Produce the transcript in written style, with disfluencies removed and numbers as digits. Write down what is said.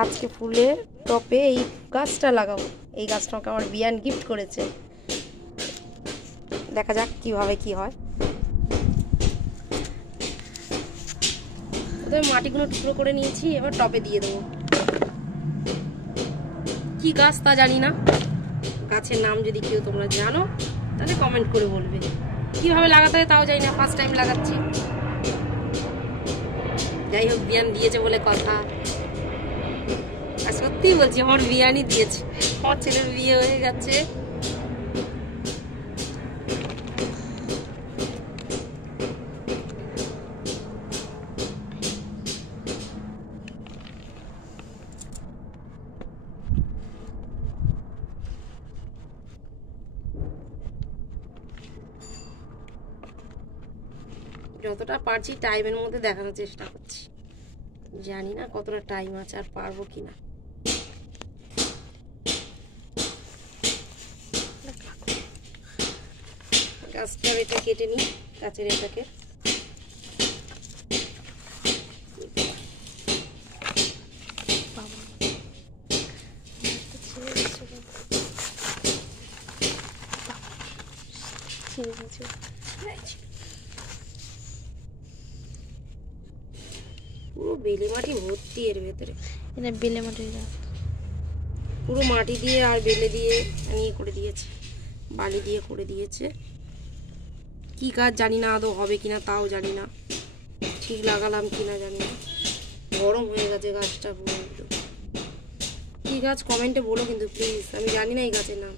আজকে ফুলের টপে এই গাছটা লাগাবো। এই গাছটা আমাকে আমার বিয়ান গিফট করেছে। দেখা যাক কিভাবে কি হয়। প্রথমে মাটিগুলো টুকরো করে নিয়েছি, এবার টপে দিয়ে দেবো। কি গাছ তা জানি না, গাছের নাম যদি কেউ তোমরা জানো তাহলে কমেন্ট করে বলবে। কিভাবে লাগাতে হয় তাও জানি না, ফার্স্ট টাইম লাগাচ্ছি। যাই হোক, বিয়ান দিয়েছে বলে কথা। আর সত্যিই বলছি, আমার বিয়ানই দিয়েছে। আমার ছেলের বিয়ে হয়ে গেছে। যতটা পারছি টাইমের মধ্যে দেখানোর চেষ্টা করছি। জানি না কতটা টাইম আছে, আর পারবো কিনা। গাছটার এটা কেটে নিই, গাছের এটাকে। পুরো বেলে মাটি ভর্তি এর ভেতরে। এটা বেলে মাটি, পুরো মাটি দিয়ে আর বেলে দিয়ে নিয়ে করে দিয়েছে, বালি দিয়ে করে দিয়েছে। কি গাছ জানি না, আদৌ হবে কিনা তাও জানি না, ঠিক লাগালাম কিনা জানি না। গরম হয়ে গেছে গাছটা পুরো একদম। কি গাছ কমেন্টে বলো কিন্তু প্লিজ, আমি জানি না এই গাছের নাম।